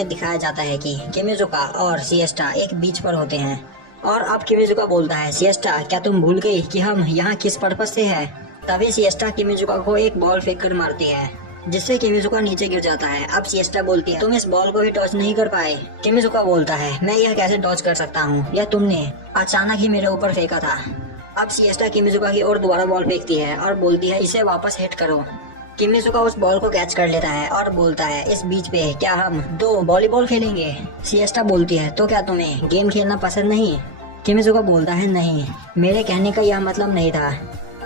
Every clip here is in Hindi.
हमें दिखाया जाता है कि किमिजुका और सिएस्टा एक बीच पर होते हैं और अब किमिजुका बोलता है, सिएस्टा क्या तुम भूल गई कि हम यहाँ किस पर्पज से हैं? तभी सिएस्टा किमिजुका को एक बॉल फेंक कर मारती है जिससे किमिजुका नीचे गिर जाता है। अब सिएस्टा बोलती है, तुम इस बॉल को भी डॉज नहीं कर पाए। किमिजुका बोलता है, मैं यह कैसे डॉज कर सकता हूँ, यह तुमने अचानक ही मेरे ऊपर फेंका था। अब सिएस्टा किमिजुका की ओर दोबारा बॉल फेंकती है और बोलती है, इसे वापस हिट करो। किमिजुका उस बॉल को कैच कर लेता है और बोलता है, इस बीच पे क्या हम दो वॉलीबॉल खेलेंगे? सिएस्टा बोलती है, तो क्या तुम्हें गेम खेलना पसंद नहीं? किमिजुका बोलता है, नहीं, मेरे कहने का यह मतलब नहीं था।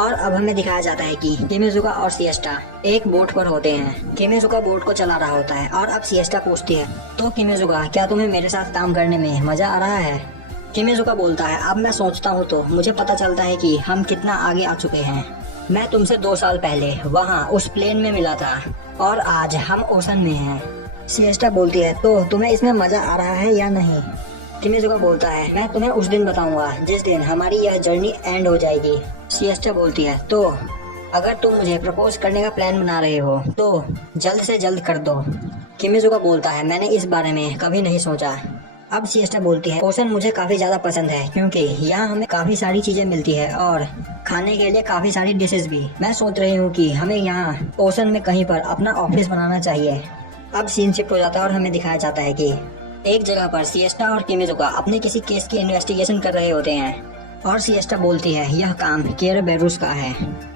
और अब हमें दिखाया जाता है कि किमिजुका और सिएस्टा एक बोट पर होते हैं। किमिजुका बोट को चला रहा होता है और अब सिएस्टा पूछती है, तो किमिजुका क्या तुम्हें मेरे साथ काम करने में मजा आ रहा है? किमिजुका बोलता है, अब मैं सोचता हूँ तो मुझे पता चलता है कि हम कितना आगे आ चुके हैं। मैं तुमसे 2 साल पहले वहाँ उस प्लेन में मिला था और आज हम ओशन में हैं। सिएस्टा बोलती है, तो तुम्हें इसमें मजा आ रहा है या नहीं? किमिजुका बोलता है, मैं तुम्हें उस दिन बताऊंगा जिस दिन हमारी यह जर्नी एंड हो जाएगी। सिएस्टा बोलती है, तो अगर तुम मुझे प्रपोज करने का प्लान बना रहे हो तो जल्द से जल्द कर दो। किमिजुका बोलता है, मैंने इस बारे में कभी नहीं सोचा। अब सिएस्टा बोलती है, ओशन मुझे काफी ज्यादा पसंद है क्योंकि यहाँ हमें काफी सारी चीजें मिलती है और खाने के लिए काफी सारी डिशेस भी। मैं सोच रही हूँ कि हमें यहाँ ओशन में कहीं पर अपना ऑफिस बनाना चाहिए। अब सीन शिफ्ट हो जाता है और हमें दिखाया जाता है कि एक जगह पर सिएस्टा और किमिजुका अपने किसी केस की इन्वेस्टिगेशन कर रहे होते हैं और सिएस्टा बोलती है, यह काम केराबेरुस का है।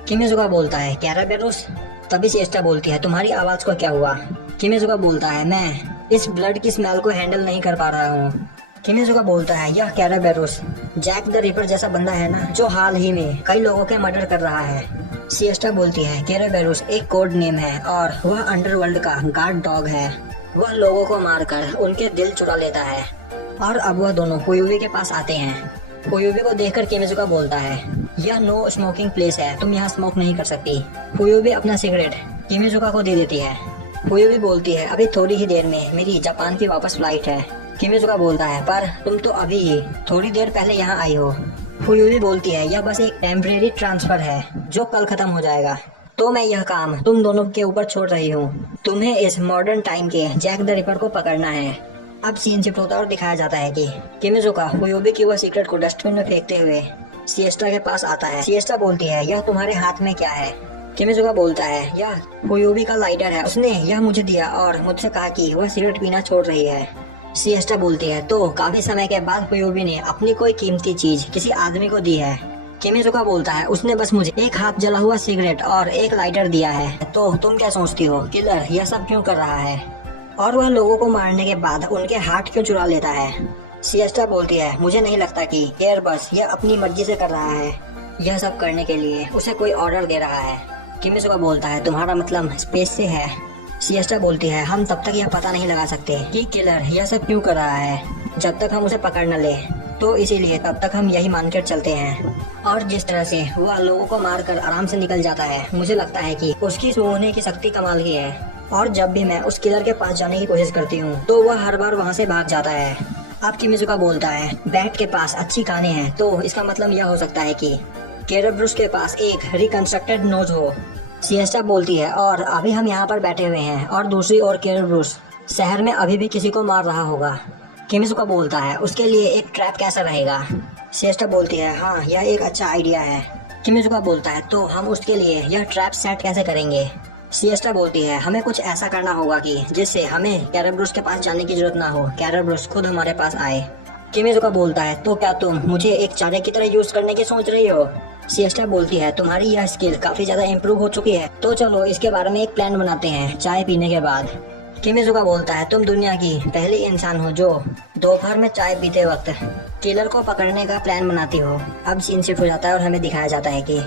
किमिजुका बोलता है, केराबेरुस? तभी सिएस्टा बोलती है, तुम्हारी आवाज को क्या हुआ? किमिजुका बोलता है, मैं इस ब्लड की स्मेल को हैंडल नहीं कर पा रहा हूँ। किमिजुका बोलता है, यह केराबेरुस जैक द रिपर जैसा बंदा है ना, जो हाल ही में कई लोगों के मर्डर कर रहा है। सिएस्टा बोलती है, केराबेरुस एक कोड नेम है और वह अंडरवर्ल्ड का गार्ड डॉग है। वह लोगों को मारकर उनके दिल चुरा लेता है। और अब वह दोनों फुयुबी के पास आते हैं। फुयुबी को देखकर किमिजुका बोलता है, यह नो स्मोकिंग प्लेस है, तुम यहाँ स्मोक नहीं कर सकती। फुयुबी अपना सिगरेट किमिजुका को दे देती है। फुयुबी बोलती है, अभी थोड़ी ही देर में मेरी जापान की वापस फ्लाइट है। किमिजुका बोलता है, पर तुम तो अभी ही थोड़ी देर पहले यहाँ आई हो। फुयुबी बोलती है, यह बस एक टेम्परेरी ट्रांसफर है जो कल खत्म हो जाएगा, तो मैं यह काम तुम दोनों के ऊपर छोड़ रही हूँ। तुम्हें इस मॉडर्न टाइम के जैक द रिपर को पकड़ना है। अब सीन शिफ्ट होता है और दिखाया जाता है कि किमिजुका फुयुबी की वह सिगरेट को डस्टबिन में फेंकते हुए सिएस्टा के पास आता है। सिएस्टा बोलती है, यह तुम्हारे हाथ में क्या है? किमिजुका बोलता है, यह फुयुबी का लाइटर है, उसने यह मुझे दिया और मुझसे कहा कि वह सिगरेट पीना छोड़ रही है। सिएस्टा बोलती है, तो काफी समय के बाद फुयुबी ने अपनी कोई कीमती चीज किसी आदमी को दी है। किमिजुका बोलता है, उसने बस मुझे एक हाथ जला हुआ सिगरेट और एक लाइटर दिया है, तो तुम क्या सोचती हो किलर यह सब क्यों कर रहा है? और वह लोगों को मारने के बाद उनके हार्ट क्यों चुरा लेता है? सिएस्टा बोलती है, मुझे नहीं लगता कि एयरबस यह अपनी मर्जी से कर रहा है। यह सब करने के लिए उसे कोई ऑर्डर दे रहा है। किमिजुका बोलता है, तुम्हारा मतलब स्पेस से है? सिएस्टा बोलती है, हम तब तक यह पता नहीं लगा सकते कि किलर यह सब क्यों कर रहा है जब तक हम उसे पकड़ न ले, तो इसीलिए तब तक हम यही मानकर चलते हैं। और जिस तरह से वह लोगों को मारकर आराम से निकल जाता है, मुझे लगता है कि उसकी सूंघने की शक्ति कमाल की है। और जब भी मैं उस किलर के पास जाने की कोशिश करती हूँ तो वह हर बार वहाँ से भाग जाता है। अब किमिजुका बोलता है, बैट के पास अच्छी कानें हैं, तो इसका मतलब यह हो सकता है कि केराबेरुस के पास एक रिकंस्ट्रक्टेड नोज हो। सिएस्टा बोलती है, और अभी हम यहाँ पर बैठे हुए हैं और दूसरी ओर केराबेरुस शहर में अभी भी किसी को मार रहा होगा। किमिजुका बोलता है, उसके लिए एक ट्रैप कैसा रहेगा? सिएस्टा बोलती है, हाँ यह एक अच्छा आइडिया है। किमिजुका बोलता है, तो हम उसके लिए यह ट्रैप सेट कैसे करेंगे? सिएस्टा बोलती है, हमें कुछ ऐसा करना होगा कि जिससे हमें केराबेरुस के पास जाने की जरूरत ना हो, केराबेरुस खुद हमारे पास आए। किमिजुका बोलता है, तो क्या तुम मुझे एक चारे की तरह यूज करने की सोच रही हो? सिएस्टा बोलती है, तुम्हारी यह स्किल काफी ज्यादा इम्प्रूव हो चुकी है, तो चलो इसके बारे में एक प्लान बनाते हैं चाय पीने के बाद। किमिजुका बोलता है, तुम दुनिया की पहली इंसान हो जो दोपहर में चाय पीते वक्त किलर को पकड़ने का प्लान बनाती हो। अब सीन शिफ्ट हो जाता है और हमें दिखाया जाता है कि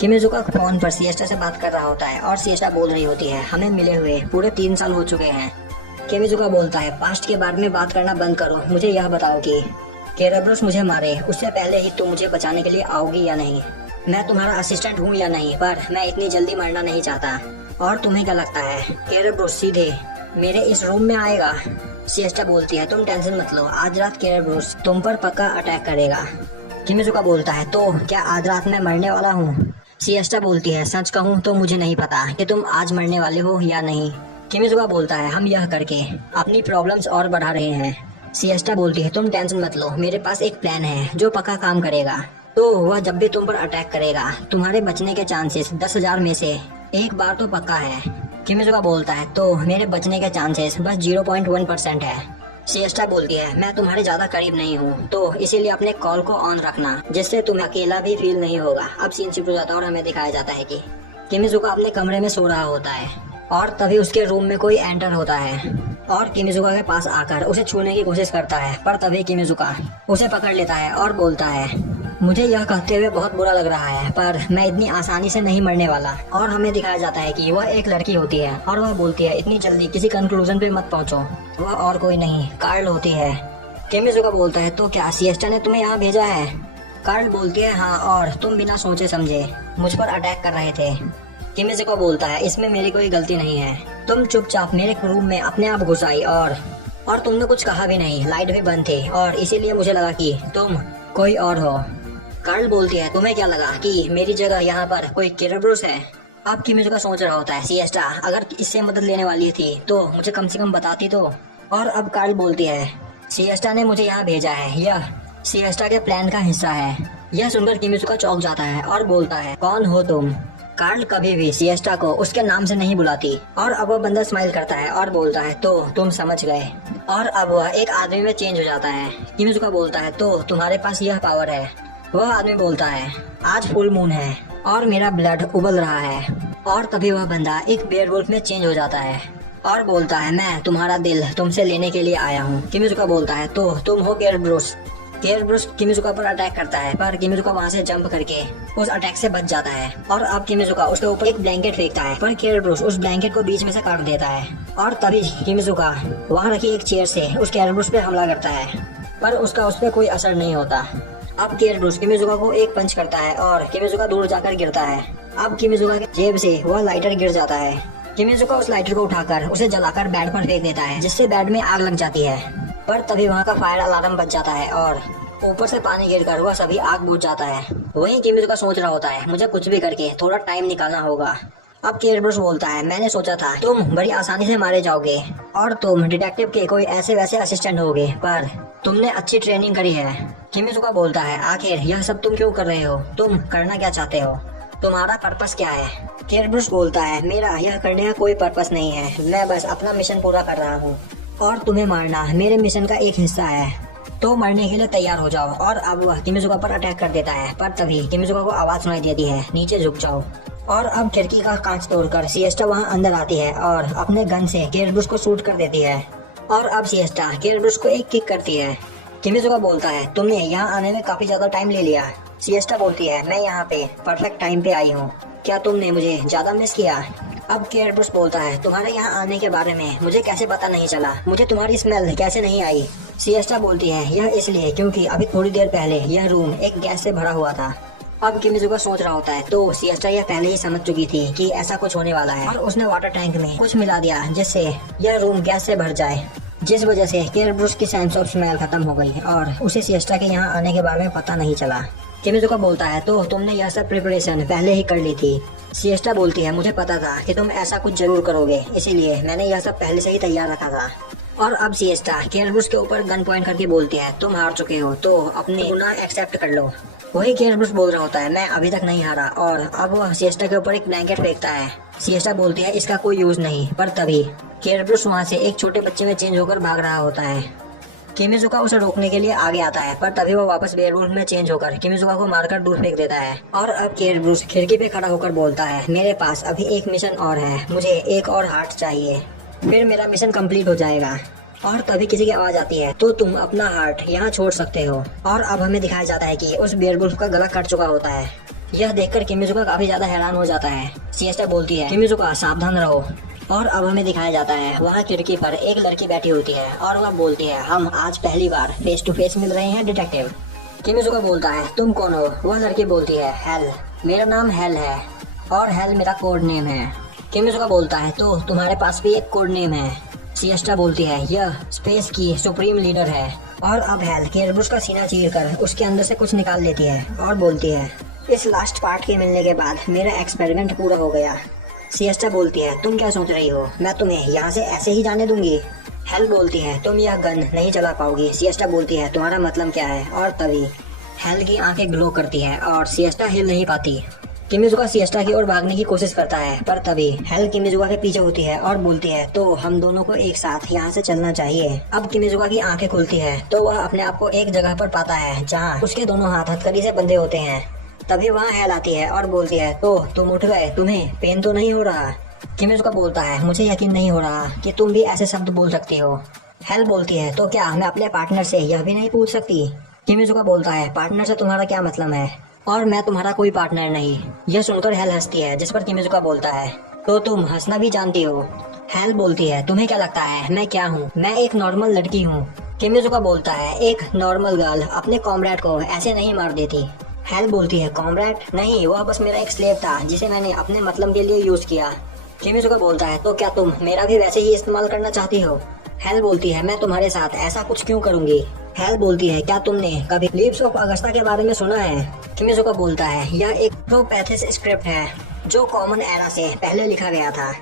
किमिजुका फोन पर सिएस्टा से बात कर रहा होता है और सिएस्टा बोल रही होती है, हमें मिले हुए पूरे 3 साल हो चुके हैं। किमिजुका बोलता है, पास्ट के बारे में बात करना बंद करो, मुझे यह बताओ कि केराबेरुस मुझे मारे उससे पहले ही तुम मुझे बचाने के लिए आओगी या नहीं? मैं तुम्हारा असिस्टेंट हूँ या नहीं, पर मैं इतनी जल्दी मरना नहीं चाहता। और तुम्हें क्या लगता है केराबेरुस सीधे मेरे इस रूम में आएगा? सिएस्टा बोलती है, तुम टेंशन मत लो, आज रात केराबेरुस तुम पर पक्का अटैक करेगा। किमिजुका बोलता है, तो क्या आज रात मैं मरने वाला हूँ? सिएस्टा बोलती है, सच कहूँ तो मुझे नहीं पता कि तुम आज मरने वाले हो या नहीं। किमिजुका बोलता है हम यह करके अपनी प्रॉब्लम्स और बढ़ा रहे हैं। सिएस्टा बोलती है तुम टेंशन मत लो, मेरे पास एक प्लान है जो पक्का काम करेगा। तो वह जब भी तुम पर अटैक करेगा तुम्हारे बचने के चांसेस 10,000 में से एक बार तो पक्का है। किमिजुका बोलता है तो मेरे बचने के चांसेस बस 0.1% है। सिएस्टा बोलती है मैं तुम्हारे ज्यादा करीब नहीं हूँ, तो इसीलिए अपने कॉल को ऑन रखना जिससे तुम्हें अकेला भी फील नहीं होगा। अब सीन शिफ्ट हो जाता है और हमें दिखाया जाता है कि किमिजुका अपने कमरे में सो रहा होता है और तभी उसके रूम में कोई एंटर होता है और किमिजुका के पास आकर उसे छूने की कोशिश करता है, पर तभी किमिजुका उसे पकड़ लेता है और बोलता है मुझे यह कहते हुए बहुत बुरा लग रहा है पर मैं इतनी आसानी से नहीं मरने वाला। और हमें दिखाया जाता है कि वह एक लड़की होती है और वह बोलती है इतनी जल्दी किसी कंक्लूजन पे मत पहुंचो, वह और कोई नहीं कार्ल होती है। किमिजुका बोलता है तो क्या सिएस्टा ने तुम्हें यहाँ भेजा है? कार्ल बोलती है हाँ, और तुम बिना सोचे समझे मुझ पर अटैक कर रहे थे। किमिजुका बोलता है इसमें मेरी कोई गलती नहीं है, तुम चुपचाप मेरे रूम में अपने आप घुस आई और तुमने कुछ कहा भी नहीं, लाइट भी बंद थी और इसीलिए मुझे लगा कि तुम कोई और हो। कार्ल बोलती है तुम्हें क्या लगा कि मेरी जगह यहाँ पर कोई केरेब्रुस है? अब किमिजुका सोच रहा होता है सिएस्टा अगर इससे मदद लेने वाली थी तो मुझे कम से कम बताती तो। और अब कार्ल बोलती है सिएस्टा ने मुझे यहाँ भेजा है, यह सिएस्टा के प्लान का हिस्सा है। यह सुनकर किमिजुका चौंक जाता है और बोलता है कौन हो तुम? कार्ल कभी भी सिएस्टा को उसके नाम से नहीं बुलाती और अब वह बंदा स्माइल करता है और बोलता है तो तुम समझ गए। और अब वह एक आदमी में चेंज हो जाता है। किमिजुका बोलता है तो तुम्हारे पास यह पावर है? वह आदमी बोलता है आज फुल मून है और मेरा ब्लड उबल रहा है। और तभी वह बंदा एक बेयरवुल्फ में चेंज हो जाता है और बोलता है मैं तुम्हारा दिल तुमसे लेने के लिए आया हूँ। किमिजुका बोलता है तो तुम हो केरेब्रुस? केरेब्रुस किमिजुका पर अटैक करता है पर किमिजुका वहाँ से जंप करके उस अटैक से बच जाता है और अब किमिजुका उसके ऊपर एक ब्लैंकेट फेंकता है पर केरेब्रुस उस ब्लैंकेट को बीच में से काट देता है। और तभी किमिजुका वहाँ रखी एक चेयर से उस केरेब्रुस पे हमला करता है पर उसका उस पर कोई असर नहीं होता। अब केरेब्रुस किमिजुका को एक पंच करता है और किमिजुका दूर जाकर गिरता है। अब किमिजुका की जेब से वह लाइटर गिर जाता है। किमिजुका उस लाइटर को उठाकर उसे जलाकर बेड पर फेंक देता है जिससे बेड में आग लग जाती है। पर तभी वहाँ का फायर अलार्म बज जाता है और ऊपर से पानी गिरकर वह सभी आग बुझ जाता है। वहीं किमिजुका सोच रहा होता है मुझे कुछ भी करके थोड़ा टाइम निकालना होगा। अब केरेब्रुस बोलता है मैंने सोचा था तुम बड़ी आसानी से मारे जाओगे और तुम डिटेक्टिव के कोई ऐसे वैसे असिस्टेंट होगे, पर तुमने अच्छी ट्रेनिंग करी है। किमिजुका बोलता है आखिर यह सब तुम क्यों कर रहे हो? तुम करना क्या चाहते हो? तुम्हारा पर्पस क्या है? केरेब्रुस बोलता है मेरा यह करने का कोई पर्पस नहीं है, मैं बस अपना मिशन पूरा कर रहा हूँ और तुम्हें मारना मेरे मिशन का एक हिस्सा है, तो मरने के लिए तैयार हो जाओ। और अब वह किमिजुका पर अटैक कर देता है पर तभी किमिजुका को आवाज सुनाई देती है नीचे झुक जाओ। और अब खिड़की का कांच तोड़कर सिएस्टा वहां अंदर आती है और अपने गन से केरेब्रुस को शूट कर देती है। और अब सिएस्टा केरेब्रुस को एक किक करती है। किमिजुका बोलता है तुमने यहाँ आने में काफी ज्यादा टाइम ले लिया। सिएस्टा बोलती है मैं यहाँ पे परफेक्ट टाइम पे आई हूँ, क्या तुमने मुझे ज्यादा मिस किया? अब केरेब्रुस बोलता है तुम्हारे यहाँ आने के बारे में मुझे कैसे पता नहीं चला, मुझे तुम्हारी स्मेल कैसे नहीं आई? सिएस्टा बोलती है यह इसलिए क्योंकि अभी थोड़ी देर पहले यह रूम एक गैस से भरा हुआ था। अब किमिजुका सोच रहा होता है तो सिएस्टा यह पहले ही समझ चुकी थी कि ऐसा कुछ होने वाला है और उसने वाटर टैंक में कुछ मिला दिया जिससे यह रूम गैस से भर जाए, जिस वजह से केरेब्रुस की सेंस ऑफ स्मेल खत्म हो गई और उसे सिएस्टा के यहाँ आने के बारे में पता नहीं चला। किमिजुका बोलता है तो तुमने यह सब प्रिपरेशन पहले ही कर ली थी। सिएस्टा बोलती है मुझे पता था कि तुम ऐसा कुछ जरूर करोगे, इसीलिए मैंने यह सब पहले से ही तैयार रखा था। और अब सिएस्टा केरेब्रुस के ऊपर गन पॉइंट करके बोलती है तुम हार चुके हो तो अपनी गुनाह एक्सेप्ट कर लो। वही केरेब्रुस बोल रहा होता है मैं अभी तक नहीं हारा और अब वह सिएस्टा के ऊपर एक ब्लैंकेट फेंकता है। सिएस्टा बोलती है इसका कोई यूज नहीं, पर तभी केरेब्रुस वहाँ से एक छोटे बच्चे में चेंज होकर भाग रहा होता है। किमिजुका उसे रोकने के लिए आगे आता है पर तभी वो वापस बेयरवुल्फ में चेंज होकर किमिजुका को मारकर दूर फेंक देता है। और अब केरेब्रुस खिड़की पे खड़ा होकर बोलता है मेरे पास अभी एक मिशन और है, मुझे एक और हार्ट चाहिए, फिर मेरा मिशन कंप्लीट हो जाएगा। और तभी किसी की आवाज आती है तो तुम अपना हार्ट यहाँ छोड़ सकते हो। और अब हमें दिखाया जाता है कि उस बेयरवुल्फ का गला कट चुका होता है। यह देखकर किमिजुका काफी ज्यादा हैरान हो जाता है। सिएस्टा बोलती है किमिजुका सावधान रहो। और अब हमें दिखाया जाता है वहाँ खिड़की पर एक लड़की बैठी होती है और वह बोलती है हम आज पहली बार फेस टू फेस मिल रहे हैं डिटेक्टिव। किमिजुका बोलता है तुम कौन हो? वह लड़की बोलती है हेल, मेरा नाम हेल है और हेल मेरा कोड नेम है। किमिजुका बोलता है तो तुम्हारे पास भी एक कोड नेम है। सिएस्टा बोलती है यह स्पेस की सुप्रीम लीडर है। और अब हेल केरेब्रुस का सीना चीरकर उसके अंदर से कुछ निकाल लेती है और बोलती है इस लास्ट पार्ट के मिलने के बाद मेरा एक्सपेरिमेंट पूरा हो गया। सिएस्टा बोलती है, तुम क्या सोच रही हो, मैं तुम्हें यहाँ से ऐसे ही जाने दूंगी। हेल बोलती है, तुम यह गन नहीं चला पाओगी। सिएस्टा बोलती है, तुम्हारा मतलब क्या है। और तभी हेल की आंखें ग्लो करती हैं और सिएस्टा हिल नहीं पाती। किमिजुका सिएस्टा की ओर भागने की कोशिश करता है, पर तभी हेल किमिजुका के पीछे होती है और बोलती है, तो हम दोनों को एक साथ यहाँ से चलना चाहिए। अब किमिजुका की आंखें खुलती है तो वह अपने आप को एक जगह पर पाता है जहाँ उसके दोनों हाथ हथकड़ी से बंधे होते हैं। तभी वहाँ हेल आती है और बोलती है, तो तुम उठ गए, तुम्हें पेन तो नहीं हो रहा। किमिजुका बोलता है, मुझे यकीन नहीं हो रहा कि तुम भी ऐसे शब्द बोल सकती हो। हेल बोलती है, तो क्या मैं अपने पार्टनर से यह भी नहीं पूछ सकती। किमिजुका बोलता है, पार्टनर से तुम्हारा क्या मतलब है, और मैं तुम्हारा कोई पार्टनर नहीं। यह सुनकर हेल हंसती है, जिस पर किमिजुका बोलता है, तो तुम हंसना भी जानती हो। हेल बोलती है, तुम्हें क्या लगता है मैं क्या हूँ, मैं एक नॉर्मल लड़की हूँ। किमिजुका बोलता है, एक नॉर्मल गर्ल अपने कॉमरेड को ऐसे नहीं मार देती। हेल बोलती है, कॉमरेड नहीं, वह बस मेरा एक स्लेव था जिसे मैंने अपने मतलब के लिए यूज किया। किमिजुका बोलता है, तो क्या तुम मेरा भी वैसे ही इस्तेमाल करना चाहती हो। हेल बोलती है, मैं तुम्हारे साथ ऐसा कुछ क्यों करूंगी। हेल बोलती है, क्या तुमने कभी लीव्स ऑफ अगस्ता के बारे में सुना है। किमिजुका बोलता है, यह एक प्रोपैथिस स्क्रिप्ट है जो कॉमन एरा से पहले लिखा गया था।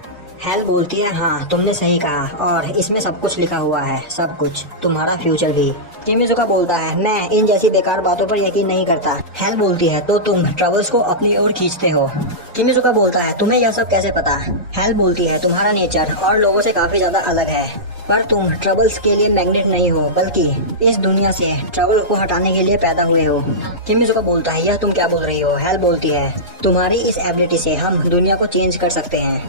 हेल बोलती है, हाँ तुमने सही कहा, और इसमें सब कुछ लिखा हुआ है, सब कुछ, तुम्हारा फ्यूचर भी। किमिजुका बोलता है, मैं इन जैसी बेकार बातों पर यकीन नहीं करता। हेल बोलती है, तो तुम ट्रबल्स को अपनी ओर खींचते हो। किमिजुका बोलता है, तुम्हें यह सब कैसे पता। हेल बोलती है, तुम्हारा नेचर और लोगों से काफी ज्यादा अलग है, पर तुम ट्रबल्स के लिए मैग्नेट नहीं हो, बल्कि इस दुनिया से ट्रबल को हटाने के लिए पैदा हुए हो। किमिजुका बोलता है, यह तुम क्या बोल रही हो। हेल बोलती है, तुम्हारी इस एबिलिटी से हम दुनिया को चेंज कर सकते हैं,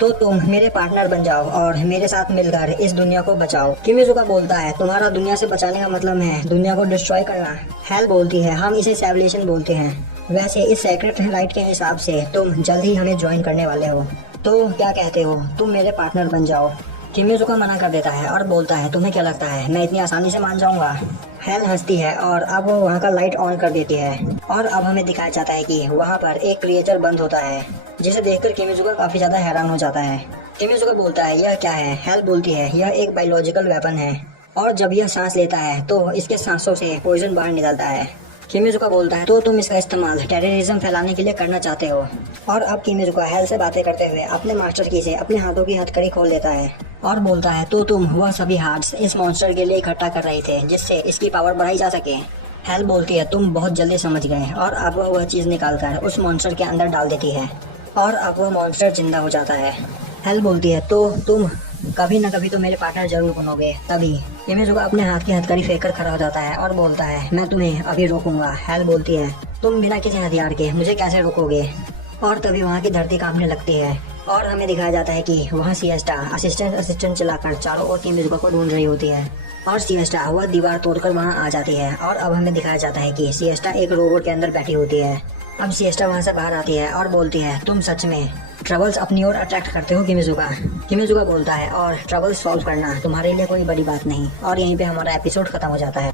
तो तुम मेरे पार्टनर बन जाओ और मेरे साथ मिलकर इस दुनिया को बचाओ। किमिजुका बोलता है, तुम्हारा दुनिया से बचाने का मतलब है दुनिया को डिस्ट्रॉय करना। हेल बोलती है, हम इसे सेवलेशन बोलते हैं। वैसे इस सेक्रेट राइट के हिसाब से तुम जल्द ही हमें ज्वाइन करने वाले हो, तो क्या कहते हो, तुम मेरे पार्टनर बन जाओ। किमिजुका मना कर देता है और बोलता है, तुम्हें क्या लगता है मैं इतनी आसानी से मान जाऊंगा। हेल हंसती है और अब वो वहाँ का लाइट ऑन कर देती है, और अब हमें दिखाया जाता है कि वहाँ पर एक क्रिएचर बंद होता है, जिसे देखकर किमिजुका काफी ज्यादा हैरान हो जाता है। किमिजुका बोलता है, यह क्या है। हेल बोलती है, यह एक बायोलॉजिकल वेपन है, और जब यह सांस लेता है तो इसके सांसों से पॉइजन बाहर निकलता है। किमिजुका बोलता है, तो तुम इसका इस्तेमाल टेररिज्म फैलाने के लिए करना चाहते हो। और अब किमिजुका हेल से बातें करते हुए अपने मास्टर की से अपने हाथों की हथकड़ी खोल लेता है और बोलता है, तो तुम वह सभी हार्ट्स इस मॉन्स्टर के लिए इकट्ठा कर रहे थे जिससे इसकी पावर बढ़ाई जा सके। हेल बोलती है, तुम बहुत जल्दी समझ गए, और अब वह चीज निकालकर उस मॉन्स्टर के अंदर डाल देती है, और अब वह मॉन्स्टर जिंदा हो जाता है। हेल बोलती है, तो तुम कभी न कभी तो मेरे पार्टनर जरूर बनोगे। तभी किमिजुका अपने हाथ की हथकड़ी फेंक कर खड़ा हो जाता है और बोलता है, मैं तुम्हें अभी रोकूंगा। हेल बोलती है, तुम बिना किसी हथियार के मुझे कैसे रोकोगे। और तभी वहाँ की धरती कांपने लगती है, और हमें दिखाया जाता है कि वहाँ सिएस्टा असिस्टेंट चलाकर चारों ओर किमिजुका को ढूंढ रही होती है, और सिएस्टा वह दीवार तोड़कर वहाँ आ जाती है। और अब हमें दिखाया जाता है कि सिएस्टा एक रोबोट के अंदर बैठी होती है। अब सिएस्टा वहाँ से बाहर आती है और बोलती है, तुम सच में ट्रबल्स अपनी ओर अट्रैक्ट करते हो किमिजुका। किमिजुका बोलता है, और ट्रबल्स सॉल्व करना तुम्हारे लिए कोई बड़ी बात नहीं। और यहीं पे हमारा एपिसोड खत्म हो जाता है।